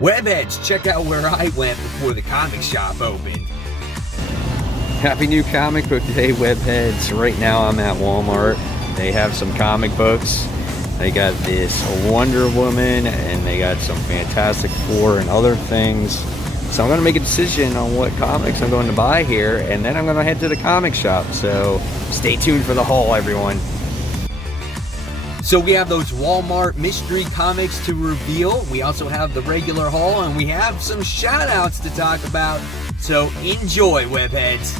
Webheads, check out where I went before the comic shop opened. Happy New Comic Book Day, Webheads. Right now I'm at Walmart. They have some comic books. They got this Wonder Woman, and they got some Fantastic Four and other things. So I'm going to make a decision on what comics I'm going to buy here, and then I'm going to head to the comic shop. So stay tuned for the haul, everyone. So we have those Walmart mystery comics to reveal. We also have the regular haul, and we have some shout outs to talk about. So enjoy, Webheads.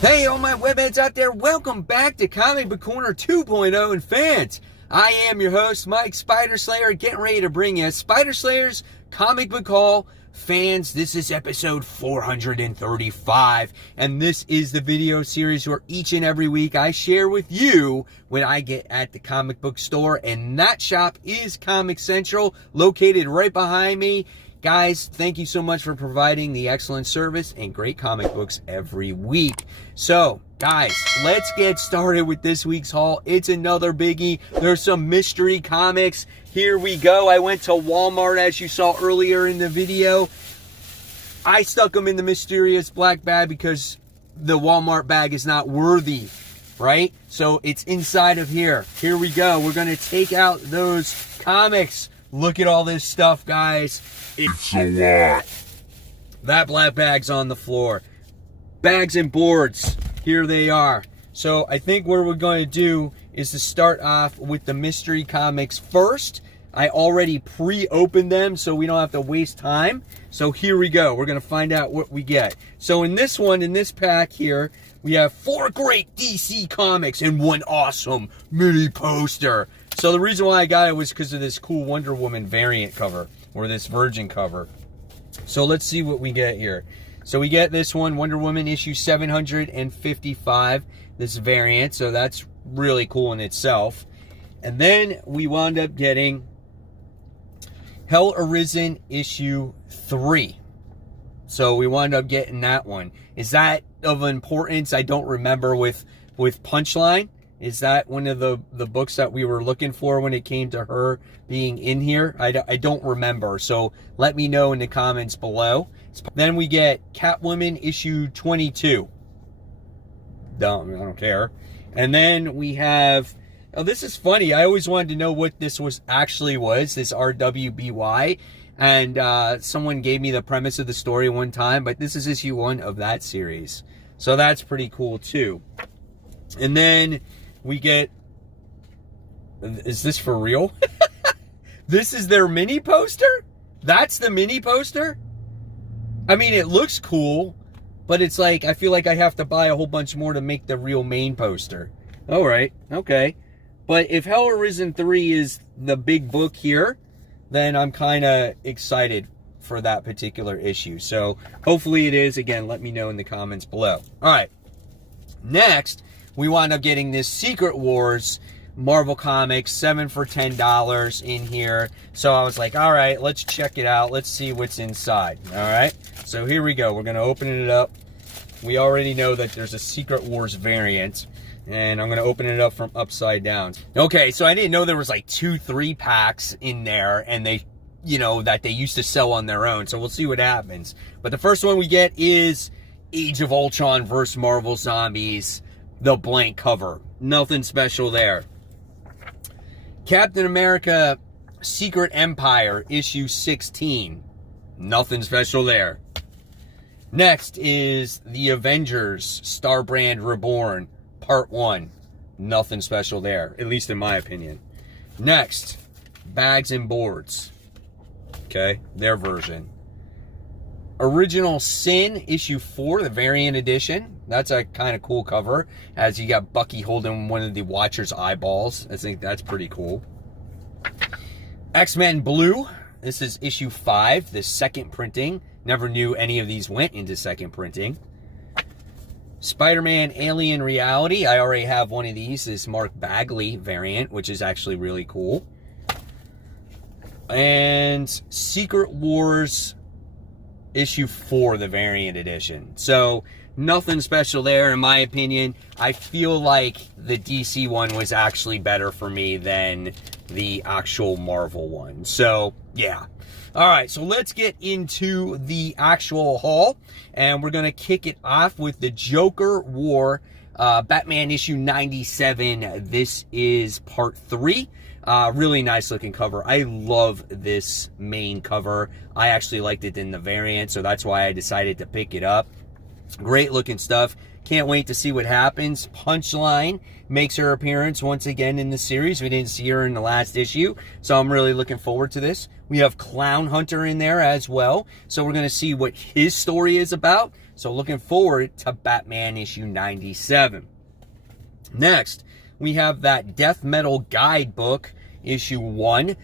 Hey, all my Webheads out there, welcome back to Comic Book Corner 2.0 and fans. I am your host, Mike Spider Slayer, getting ready to bring you Spider Slayer's Comic Book Haul. Fans, this is episode 435, and this is the video series where each and every week I share with you what I get at the comic book store, and that shop is Comic Central, located right behind me. Guys, thank you so much for providing the excellent service and great comic books every week. So, guys, let's get started with this week's haul. It's another biggie. There's some mystery comics. Here we go. I went to Walmart, as you saw earlier in the video. I stuck them in the mysterious black bag because the Walmart bag is not worthy, right? So it's inside of here. Here we go. We're going to take out those comics. Look at all this stuff, guys. It's a lot. That black bag's on the floor. Bags and boards. Here they are. So I think what we're going to do is to start off with the mystery comics first. I already pre-opened them so we don't have to waste time. So here we go. We're going to find out what we get. So in this one, in this pack here, we have 4 great DC comics and 1 awesome mini poster. So the reason why I got it was because of this cool Wonder Woman variant cover, or this Virgin cover. So let's see what we get here. So we get this one, Wonder Woman issue 755, this variant. So that's really cool in itself. And then we wound up getting Hell Arisen issue 3. So we wound up getting that one. Is that of importance? I don't remember with Punchline. Is that one of the books that we were looking for when it came to her being in here? I don't remember. So let me know in the comments below. Then we get Catwoman issue 22. I don't care. And then we have... Oh, this is funny. I always wanted to know what this was this RWBY. And someone gave me the premise of the story one time, but this is issue 1 of that series. So that's pretty cool too. And then we get... Is this for real? This is their mini poster? That's the mini poster? I mean, it looks cool, but it's like, I feel like I have to buy a whole bunch more to make the real main poster. All right, okay. But if Hell Arisen 3 is the big book here, then I'm kind of excited for that particular issue. So hopefully it is. Again, let me know in the comments below. All right. Next, we wound up getting this Secret Wars Marvel Comics 7 for $10 in here. So I was like, all right, let's check it out. Let's see what's inside. All right. So here we go. We're going to open it up. We already know that there's a Secret Wars variant. And I'm going to open it up from upside down. Okay, so I didn't know there was like 2 3-packs in there. And they, that they used to sell on their own. So we'll see what happens. But the first one we get is Age of Ultron vs. Marvel Zombies. The blank cover. Nothing special there. Captain America Secret Empire issue 16. Nothing special there. Next is The Avengers Starbrand Reborn Part 1. Nothing special there, at least in my opinion. Next, Bags and Boards. Okay, their version. Original Sin issue 4, the variant edition. That's a kind of cool cover, as you got Bucky holding one of the Watcher's eyeballs. I think that's pretty cool. X-Men Blue. This is issue 5, the second printing. Never knew any of these went into second printing. Spider-Man Alien Reality. I already have one of these. This Mark Bagley variant, which is actually really cool. And Secret Wars issue 4, the variant edition. So nothing special there in my opinion. I feel like the DC one was actually better for me than the actual Marvel one. So, yeah. Alright, so let's get into the actual haul. And we're going to kick it off with the Joker War Batman issue 97. This is part 3. Really nice looking cover. I love this main cover. I actually liked it in the variant, so that's why I decided to pick it up. Great looking stuff. Can't wait to see what happens. Punchline makes her appearance once again in the series. We didn't see her in the last issue, so I'm really looking forward to this. We have Clown Hunter in there as well, so we're going to see what his story is about. So looking forward to Batman issue 97. Next, we have that Death Metal Guidebook, issue 1.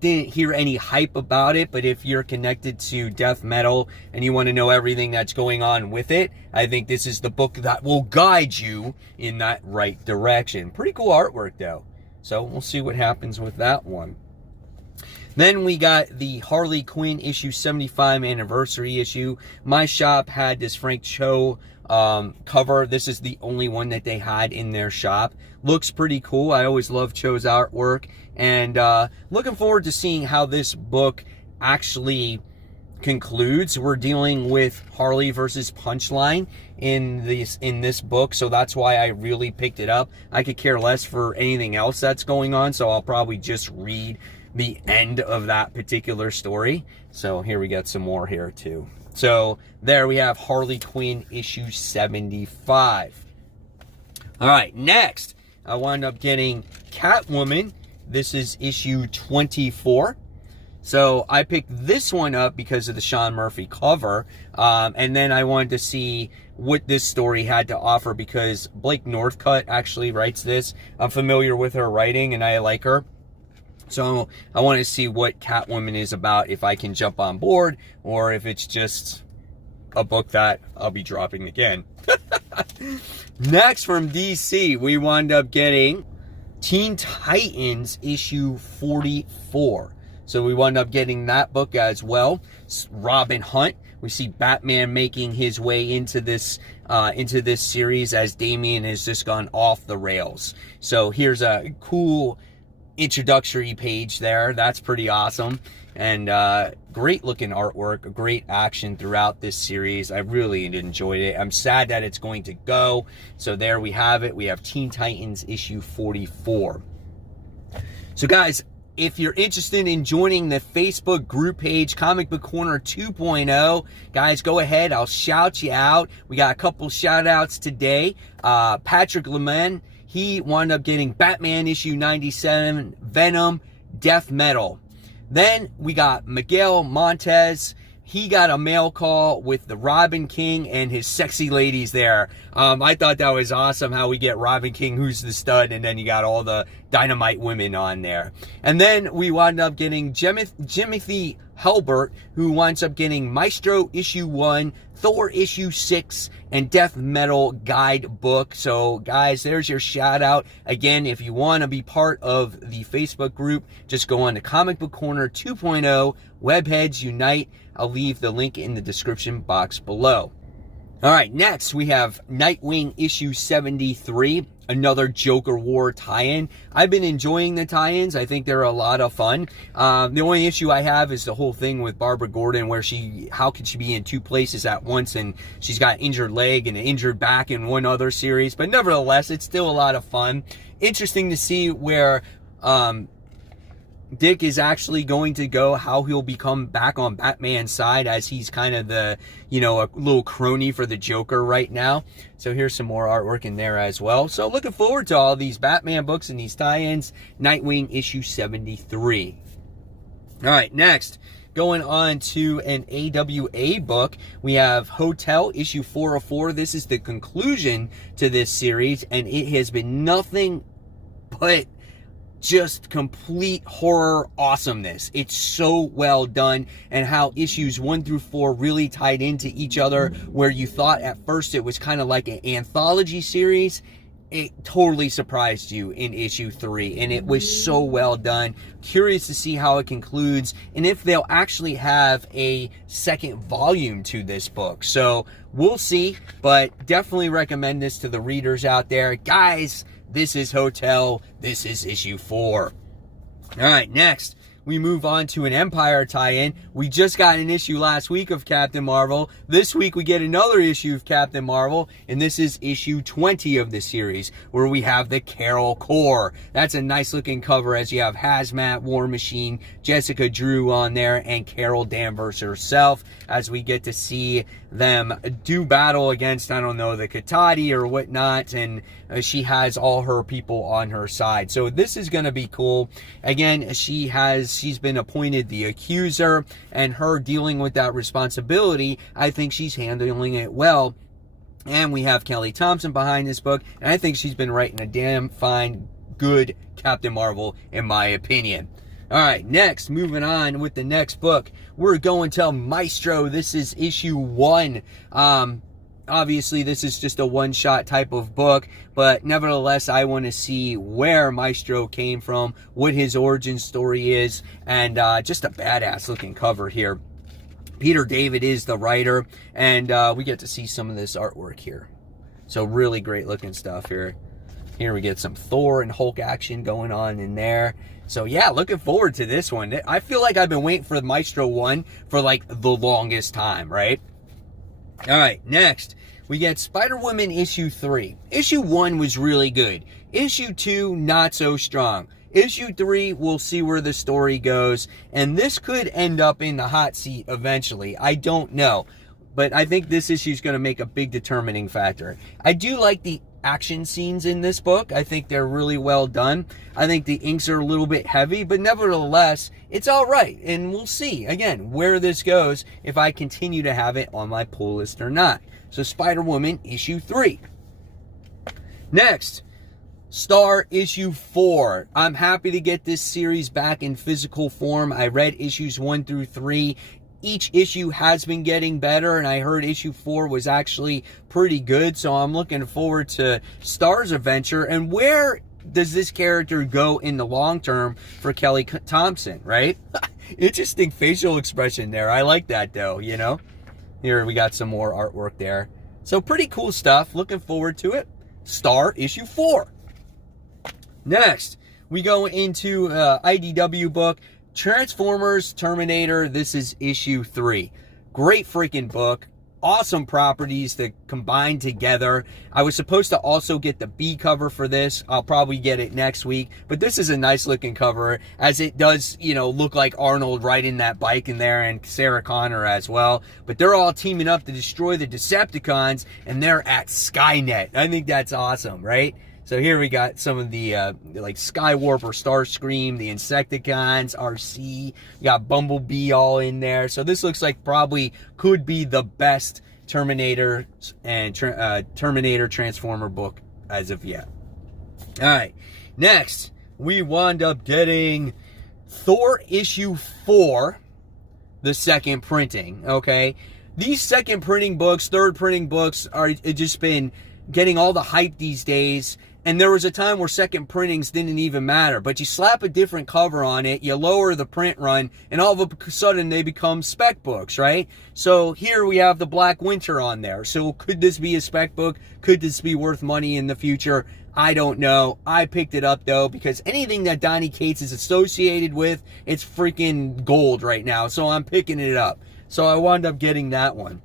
Didn't hear any hype about it, but if you're connected to death metal and you want to know everything that's going on with it, I think this is the book that will guide you in that right direction. Pretty cool artwork though, so we'll see what happens with that one. Then we got the Harley Quinn issue 75 anniversary issue. My shop had this Frank Cho cover. This is the only one that they had in their shop. Looks pretty cool. I always love Cho's artwork, and looking forward to seeing how this book actually concludes. We're dealing with Harley versus Punchline in this book, so that's why I really picked it up. I could care less for anything else that's going on, so I'll probably just read the end of that particular story. So here we got some more here too. So there we have Harley Quinn issue 75. All right, next I wound up getting Catwoman. This is issue 24. So I picked this one up because of the Sean Murphy cover, and then I wanted to see what this story had to offer because Blake Northcutt actually writes this. I'm familiar with her writing and I like her. So I want to see what Catwoman is about, if I can jump on board, or if it's just a book that I'll be dropping again. Next from DC, we wound up getting Teen Titans issue 44. So we wound up getting that book as well. Robin Hunt. We see Batman making his way into this series as Damian has just gone off the rails. So here's a cool introductory page there. That's pretty awesome, and great looking artwork, great action throughout this series. I really enjoyed it. I'm sad that it's going to go. So there we have it. We have Teen Titans issue 44. So guys, if you're interested in joining the Facebook group page, Comic Book Corner 2.0, guys, go ahead. I'll shout you out. We got a couple shout outs today. Patrick Lemon, he wound up getting Batman issue 97, Venom, Death Metal. Then we got Miguel Montez. He got a mail call with the Robin King and his sexy ladies there. I thought that was awesome how we get Robin King, who's the stud, and then you got all the Dynamite women on there. And then we wound up getting Jimothy Halbert, who winds up getting Maestro issue 1, Thor issue 6, and Death Metal Guidebook. So guys, there's your shout out. Again, if you want to be part of the Facebook group, just go on to Comic Book Corner 2.0, Webheads Unite. I'll leave the link in the description box below. All right, next we have Nightwing issue 73, another Joker War tie-in. I've been enjoying the tie-ins. I think they're a lot of fun. The only issue I have is the whole thing with Barbara Gordon, where how could she be in two places at once, and she's got injured leg and an injured back in one other series. But nevertheless, it's still a lot of fun. Interesting to see where Dick is actually going to go, how he'll become back on Batman's side, as he's kind of the, a little crony for the Joker right now. So here's some more artwork in there as well. So looking forward to all these Batman books and these tie-ins. Nightwing issue 73. All right, next, going on to an AWA book, we have Hotel issue 404. This is the conclusion to this series, and it has been nothing but just complete horror awesomeness. It's so well done, and how issues 1 through 4 really tied into each other, where you thought at first it was kind of like an anthology series. it totally surprised you in issue 3, and it was so well done. Curious to see how it concludes and if they'll actually have a second volume to this book. So we'll see, but definitely recommend this to the readers out there. Guys, this is Hotel. This is issue 4. All right, next we move on to an Empire tie-in. We just got an issue last week of Captain Marvel. This week we get another issue of Captain Marvel, and this is issue 20 of the series, where we have the Carol Corps. That's a nice looking cover, as you have Hazmat, War Machine, Jessica Drew on there, and Carol Danvers herself, as we get to see them do battle against, I don't know, the Katati or whatnot, and she has all her people on her side. So this is going to be cool. Again, she's been appointed the accuser, and her dealing with that responsibility, I think she's handling it well. And we have Kelly Thompson behind this book, and I think she's been writing a damn fine, good Captain Marvel, in my opinion. All right, next, moving on with the next book, we're going to Maestro. This is issue 1. Obviously, this is just a one-shot type of book, but nevertheless, I want to see where Maestro came from, what his origin story is, and just a badass-looking cover here. Peter David is the writer, and we get to see some of this artwork here. So really great-looking stuff here. Here we get some Thor and Hulk action going on in there. So yeah, looking forward to this one. I feel like I've been waiting for Maestro 1 for like the longest time, right? All right, next, we get Spider-Woman issue 3. Issue 1 was really good. Issue 2, not so strong. Issue 3, we'll see where the story goes. And this could end up in the hot seat eventually. I don't know. But I think this issue is going to make a big determining factor. I do like the action scenes in this book. I think they're really well done. I think the inks are a little bit heavy, but nevertheless, it's all right. And we'll see, again, where this goes, if I continue to have it on my pull list or not. So Spider-Woman issue 3. Next, Star issue 4. I'm happy to get this series back in physical form. I read issues 1 through 3. Each issue has been getting better, and I heard issue 4 was actually pretty good, so I'm looking forward to Star's adventure. And where does this character go in the long term for Kelly Thompson, right? Interesting facial expression there. I like that, though, you know? Here we got some more artwork there. So pretty cool stuff. Looking forward to it. Star issue 4. Next, we go into IDW book, Transformers Terminator. This is issue 3. Great freaking book. Awesome properties that combine together. I was supposed to also get the B cover for this. I'll probably get it next week. But this is a nice looking cover, as it does, you know, look like Arnold riding that bike in there, and Sarah Connor as well. But they're all teaming up to destroy the Decepticons, and they're at Skynet. I think that's awesome, right? So here we got some of the, like Skywarp or Starscream, the Insecticons, RC. We got Bumblebee all in there. So this looks like probably could be the best Terminator and Terminator Transformer book as of yet. All right. Next, we wound up getting Thor issue 4, the second printing, okay? These second printing books, third printing books are just been getting all the hype these days. And there was a time where second printings didn't even matter. But you slap a different cover on it, you lower the print run, and all of a sudden they become spec books, right? So here we have the Black Winter on there. So could this be a spec book? Could this be worth money in the future? I don't know. I picked it up, though, because anything that Donny Cates is associated with, it's freaking gold right now. So I'm picking it up. So I wound up getting that one.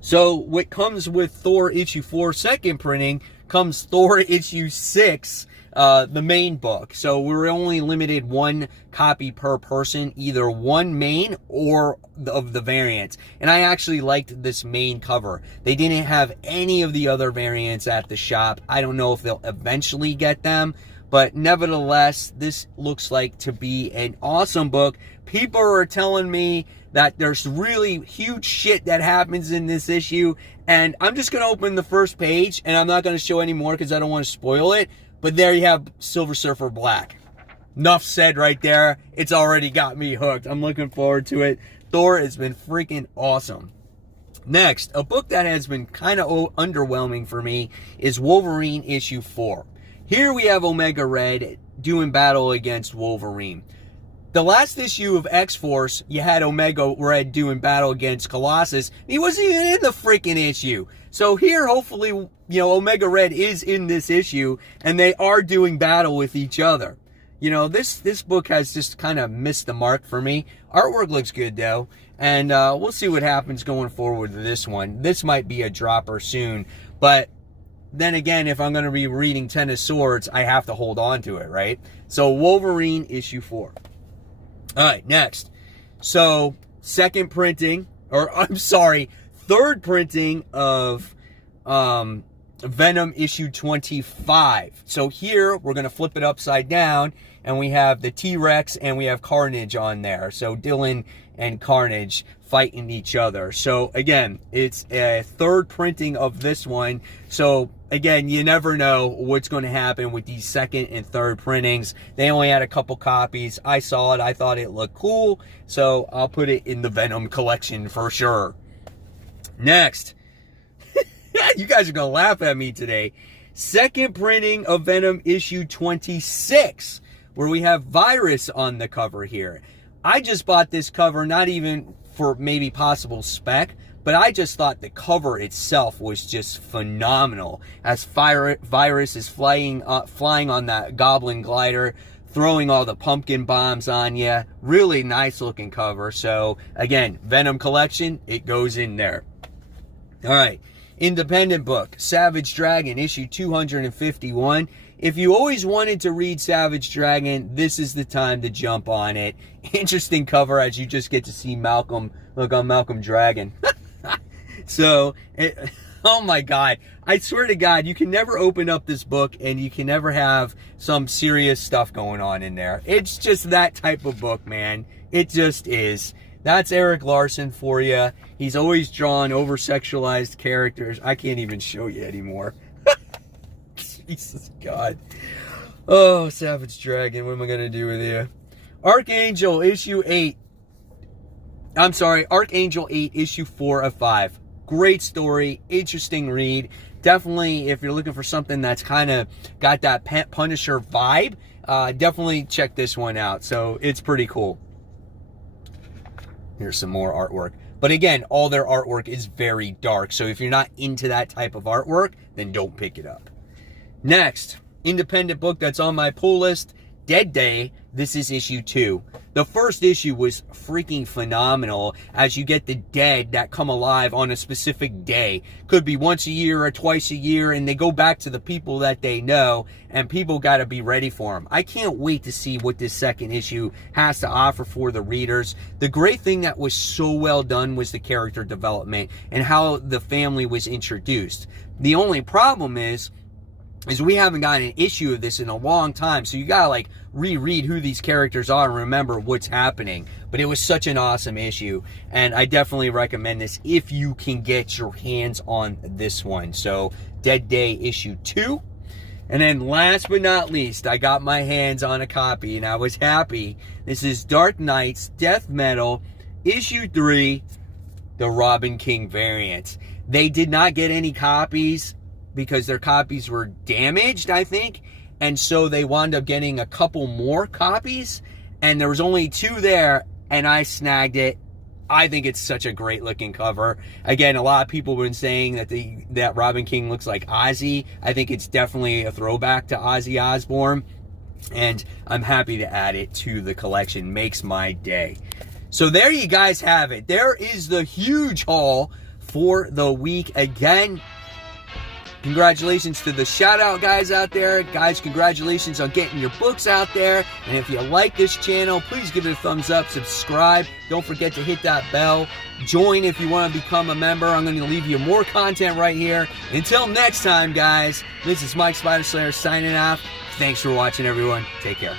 So what comes with Thor issue 4 second printing comes Thor issue 6, the main book. So we're only limited 1 copy per person, either one main or of the variants. And I actually liked this main cover. They didn't have any of the other variants at the shop. I don't know if they'll eventually get them, but nevertheless, this looks like to be an awesome book. People are telling me that there's really huge shit that happens in this issue, and I'm just going to open the first page, and I'm not going to show any more because I don't want to spoil it, but there you have Silver Surfer Black. Enough said right there. It's already got me hooked. I'm looking forward to it. Thor has been freaking awesome. Next, a book that has been kind of underwhelming for me is Wolverine issue 4. Here we have Omega Red doing battle against Wolverine. The last issue of X-Force, you had Omega Red doing battle against Colossus. He wasn't even in the freaking issue. So here, hopefully, Omega Red is in this issue, and they are doing battle with each other. This book has just kind of missed the mark for me. Artwork looks good, though. And we'll see what happens going forward with this one. This might be a dropper soon. But then again, if I'm going to be reading Ten of Swords, I have to hold on to it, right? So Wolverine issue 4. All right, next. So third printing of Venom issue 25. So here, we're going to flip it upside down, and we have the T-Rex and we have Carnage on there. So Dylan and Carnage fighting each other. So again, it's a third printing of this one. So again, you never know what's going to happen with these second and third printings. They only had a couple copies. I saw it. I thought it looked cool. So I'll put it in the Venom collection for sure. Next. You guys are going to laugh at me today. Second printing of Venom issue 26, where we have Virus on the cover here. I just bought this cover, not even for maybe possible spec, but I just thought the cover itself was just phenomenal. As Virus is flying on that goblin glider, throwing all the pumpkin bombs on you. Really nice looking cover. So again, Venom collection, it goes in there. All right. Independent book, Savage Dragon, issue 251. If you always wanted to read Savage Dragon, this is the time to jump on it. Interesting cover as you just get to see Malcolm. Look on Malcolm Dragon. So, oh my God. I swear to God, you can never open up this book and you can never have some serious stuff going on in there. It's just that type of book, man. It just is. That's Eric Larson for you. He's always drawn over-sexualized characters. I can't even show you anymore. Jesus God. Oh, Savage Dragon, what am I going to do with you? Archangel, issue 8. I'm sorry, Archangel 8, issue 4 of 5. Great story, interesting read. Definitely, if you're looking for something that's kind of got that Punisher vibe, definitely check this one out. So, it's pretty cool. Here's some more artwork. But again, all their artwork is very dark. So if you're not into that type of artwork, then don't pick it up. Next, independent book that's on my pull list, Dead Day. This is issue 2. The first issue was freaking phenomenal as you get the dead that come alive on a specific day. Could be once a year or twice a year, and they go back to the people that they know, and people got to be ready for them. I can't wait to see what this second issue has to offer for the readers. The great thing that was so well done was the character development and how the family was introduced. The only problem is we haven't gotten an issue of this in a long time, so you gotta like reread who these characters are and remember what's happening. But it was such an awesome issue, and I definitely recommend this if you can get your hands on this one. So Dead Day issue 2. And then last but not least, I got my hands on a copy and I was happy. This is Dark Knights Death Metal issue 3, the Robin King variant. They did not get any copies because their copies were damaged, I think. And so they wound up getting a couple more copies. And there was only 2 there, and I snagged it. I think it's such a great looking cover. Again, a lot of people have been saying that Robin King looks like Ozzy. I think it's definitely a throwback to Ozzy Osbourne. And I'm happy to add it to the collection. Makes my day. So there you guys have it. There is the huge haul for the week. Again, congratulations to the shout-out guys out there. Guys, congratulations on getting your books out there. And if you like this channel, please give it a thumbs up, subscribe. Don't forget to hit that bell. Join if you want to become a member. I'm going to leave you more content right here. Until next time, guys, this is Mike Spider Slayer signing off. Thanks for watching, everyone. Take care.